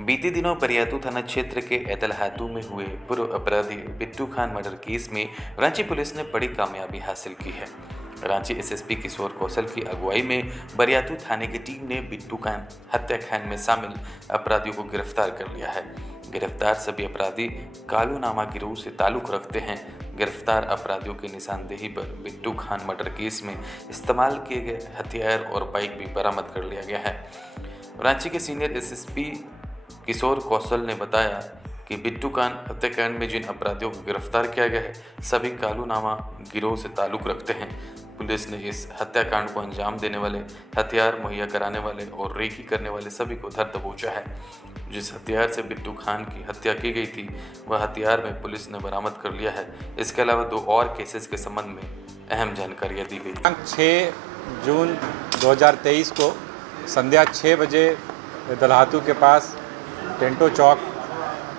बीते दिनों बरियातू थाना क्षेत्र के एतलहातू में हुए पूर्व अपराधी बिट्टू खान मर्डर केस में रांची पुलिस ने बड़ी कामयाबी हासिल की है। रांची एसएसपी किशोर कौशल की अगुवाई में बरियातू थाने की टीम ने बिट्टू खान हत्याकांड में शामिल अपराधियों को गिरफ्तार कर लिया है। गिरफ्तार सभी अपराधी कालू नामा गिरोह से ताल्लुक रखते हैं। गिरफ्तार अपराधियों की निशानदेही पर बिट्टू खान मर्डर केस में इस्तेमाल किए गए हथियार और बाइक भी बरामद कर लिया गया है। रांची के सीनियर एसएसपी किशोर कौशल ने बताया कि बिट्टू खान हत्याकांड में जिन अपराधियों को गिरफ्तार किया गया है सभी कालू नामा गिरोह से ताल्लुक रखते हैं। पुलिस ने इस हत्याकांड को अंजाम देने वाले, हथियार मुहैया कराने वाले और रेकी करने वाले सभी को धर दबोचा है। जिस हथियार से बिट्टू खान की हत्या की गई थी वह हथियार में पुलिस ने बरामद कर लिया है। इसके अलावा 2 और केसेस के संबंध में अहम जानकारियाँ दी गई। 6 जून 2023 को संध्या 6 बजे दलहातू के पास टेंटो चौक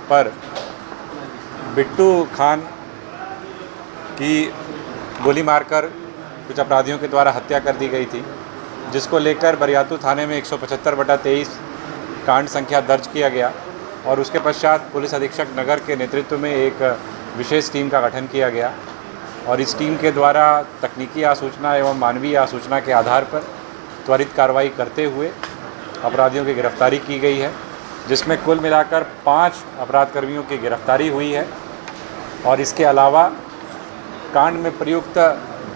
पर बिट्टू खान की गोली मारकर कुछ अपराधियों के द्वारा हत्या कर दी गई थी, जिसको लेकर बरियातू थाने में 175/23 कांड संख्या दर्ज किया गया और उसके पश्चात पुलिस अधीक्षक नगर के नेतृत्व में एक विशेष टीम का गठन किया गया और इस टीम के द्वारा तकनीकी आसूचना एवं मानवीय आसूचना के आधार पर त्वरित कार्रवाई करते हुए अपराधियों की गिरफ्तारी की गई है, जिसमें कुल मिलाकर 5 अपराध कर्मियों की गिरफ्तारी हुई है और इसके अलावा कांड में प्रयुक्त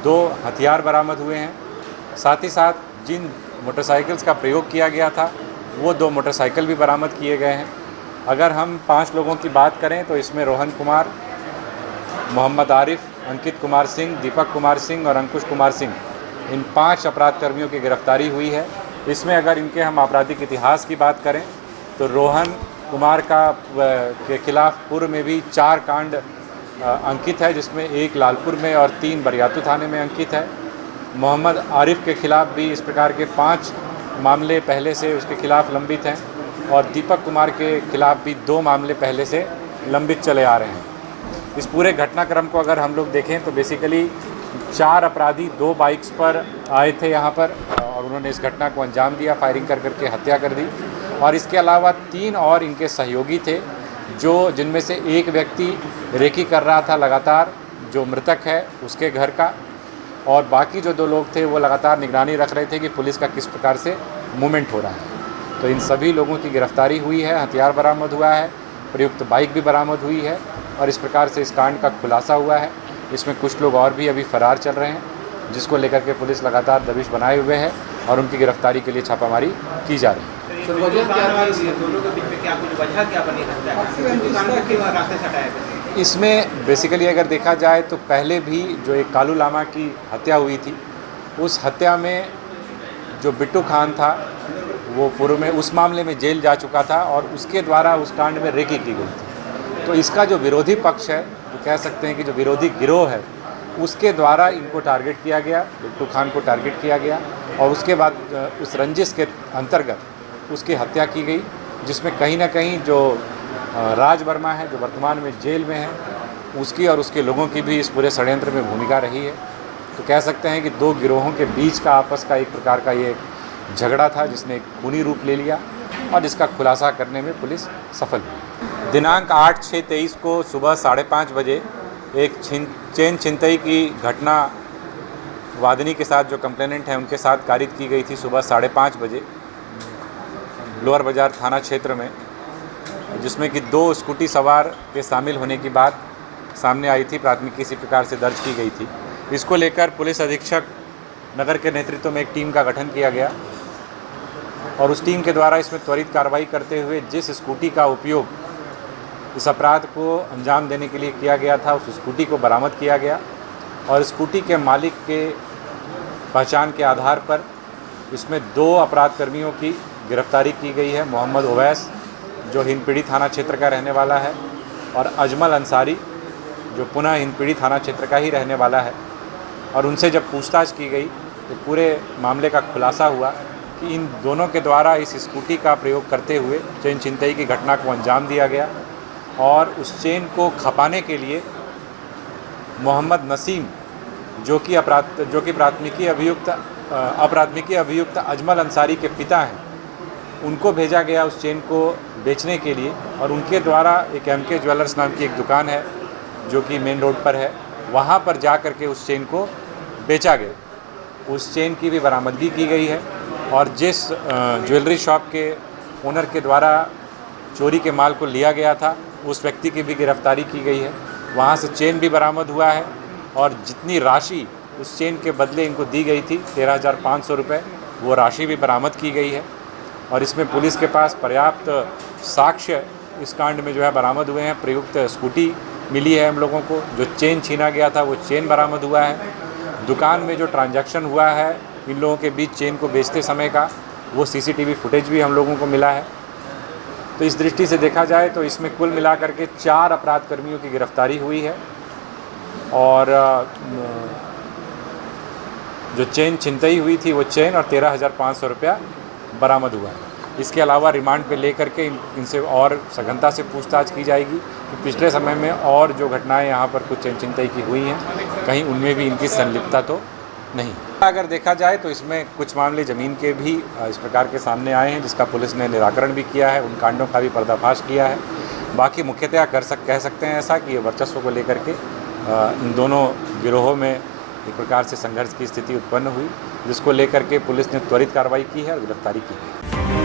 2 हथियार बरामद हुए हैं। साथ ही साथ जिन मोटरसाइकिल्स का प्रयोग किया गया था वो 2 मोटरसाइकिल भी बरामद किए गए हैं। अगर हम 5 लोगों की बात करें तो इसमें रोहन कुमार, मोहम्मद आरिफ, अंकित कुमार सिंह, दीपक कुमार सिंह और अंकुश कुमार सिंह, इन 5 अपराध कर्मियों की गिरफ्तारी हुई है। इसमें अगर इनके हम आपराधिक इतिहास की बात करें तो रोहन कुमार के खिलाफ पूर्व में भी 4 कांड अंकित है, जिसमें 1 लालपुर में और 3 बरियातू थाने में अंकित है। मोहम्मद आरिफ के खिलाफ भी इस प्रकार के 5 मामले पहले से उसके खिलाफ लंबित हैं और दीपक कुमार के खिलाफ भी 2 मामले पहले से लंबित चले आ रहे हैं। इस पूरे घटनाक्रम को अगर हम लोग देखें तो बेसिकली 4 अपराधी 2 बाइक्स पर आए थे यहाँ पर और उन्होंने इस घटना को अंजाम दिया, फायरिंग कर करके हत्या कर दी और इसके अलावा 3 और इनके सहयोगी थे जिनमें से एक व्यक्ति रेकी कर रहा था लगातार, जो मृतक है उसके घर का, और बाकी जो 2 लोग थे वो लगातार निगरानी रख रहे थे कि पुलिस का किस प्रकार से मूवमेंट हो रहा है। तो इन सभी लोगों की गिरफ्तारी हुई है, हथियार बरामद हुआ है, प्रयुक्त बाइक भी बरामद हुई है और इस प्रकार से इस कांड का खुलासा हुआ है। इसमें कुछ लोग और भी अभी फरार चल रहे हैं, जिसको लेकर के पुलिस लगातार दबिश बनाए हुए है और उनकी गिरफ्तारी के लिए छापामारी की जा रही है। इसमें बेसिकली अगर देखा जाए तो पहले भी जो एक कालू लामा की हत्या हुई थी, उस हत्या में जो बिट्टू खान था वो पूर्व में उस मामले में जेल जा चुका था और उसके द्वारा उस कांड में रेकी की गई थी। तो इसका जो विरोधी पक्ष है, तो कह सकते हैं कि जो विरोधी गिरोह है, उसके द्वारा इनको टारगेट किया गया, बिट्टू खान को टारगेट किया गया और उसके बाद उस रंजिश के अंतर्गत उसकी हत्या की गई, जिसमें कहीं ना कहीं जो राज वर्मा है, जो वर्तमान में जेल में है, उसकी और उसके लोगों की भी इस पूरे षड्यंत्र में भूमिका रही है। तो कह सकते हैं कि 2 गिरोहों के बीच का आपस का एक प्रकार का ये झगड़ा था, जिसने एक खूनी रूप ले लिया और इसका खुलासा करने में पुलिस सफल हुई। दिनांक 8/6/23 को सुबह 5:30 बजे एक चेन छिनतई की घटना वादिनी के साथ, जो कंप्लेनेंट हैं उनके साथ कारित की गई थी सुबह 5:30 बजे लोअर बाज़ार थाना क्षेत्र में, जिसमें कि 2 स्कूटी सवार के शामिल होने की बात सामने आई थी, प्राथमिकी इसी प्रकार से दर्ज की गई थी। इसको लेकर पुलिस अधीक्षक नगर के नेतृत्व में एक टीम का गठन किया गया और उस टीम के द्वारा इसमें त्वरित कार्रवाई करते हुए जिस स्कूटी का उपयोग इस अपराध को अंजाम देने के लिए किया गया था, उस स्कूटी को बरामद किया गया और स्कूटी के मालिक के पहचान के आधार पर इसमें 2 अपराध कर्मियों की गिरफ्तारी की गई है। मोहम्मद ओवैस, जो हिंदपीढ़ी थाना क्षेत्र का रहने वाला है, और अजमल अंसारी, जो पुनः हिंदपीढ़ी थाना क्षेत्र का ही रहने वाला है। और उनसे जब पूछताछ की गई तो पूरे मामले का खुलासा हुआ कि इन दोनों के द्वारा इस स्कूटी का प्रयोग करते हुए चेन छिनतई की घटना को अंजाम दिया गया और उस चेन को खपाने के लिए मोहम्मद नसीम, जो कि अपराधनिकी अभियुक्त अजमल अंसारी के पिता हैं, उनको भेजा गया उस चेन को बेचने के लिए, और उनके द्वारा एक MK ज्वेलर्स नाम की एक दुकान है जो कि मेन रोड पर है, वहाँ पर जा कर के उस चेन को बेचा गया। उस चेन की भी बरामदगी की गई है, और जिस ज्वेलरी शॉप के ओनर के द्वारा चोरी के माल को लिया गया था उस व्यक्ति की भी गिरफ्तारी की गई है। वहाँ से चेन भी बरामद हुआ है, और जितनी राशि उस चेन के बदले इनको दी गई थी 13,500 रुपये, वो राशि भी बरामद की गई है। और इसमें पुलिस के पास पर्याप्त साक्ष्य इस कांड में जो है बरामद हुए हैं। प्रयुक्त स्कूटी मिली है हम लोगों को, जो चेन छीना गया था वो चेन बरामद हुआ है। दुकान में जो ट्रांजैक्शन हुआ है इन लोगों के बीच चेन को बेचते समय का, वो CCTV फुटेज भी हम लोगों को मिला है। तो इस दृष्टि से देखा जाए तो इसमें कुल मिलाकर के 4 अपराध कर्मियों की गिरफ्तारी हुई है, और जो चेन छिनतई हुई थी वो चेन और 13,500 रुपया बरामद हुआ है। इसके अलावा रिमांड पे लेकर के इनसे और सघनता से पूछताछ की जाएगी कि पिछले समय में और जो घटनाएं यहाँ पर कुछ चेन छिनतई की हुई हैं, कहीं उनमें भी इनकी संलिप्तता तो नहीं। अगर देखा जाए तो इसमें कुछ मामले ज़मीन के भी इस प्रकार के सामने आए हैं, जिसका पुलिस ने निराकरण भी किया है, उन कांडों का भी पर्दाफाश किया है। बाकी मुख्यतया कह सकते हैं ऐसा कि ये वर्चस्व को लेकर के इन दोनों गिरोहों में एक प्रकार से संघर्ष की स्थिति उत्पन्न हुई, जिसको लेकर के पुलिस ने त्वरित कार्रवाई की है और गिरफ्तारी की है।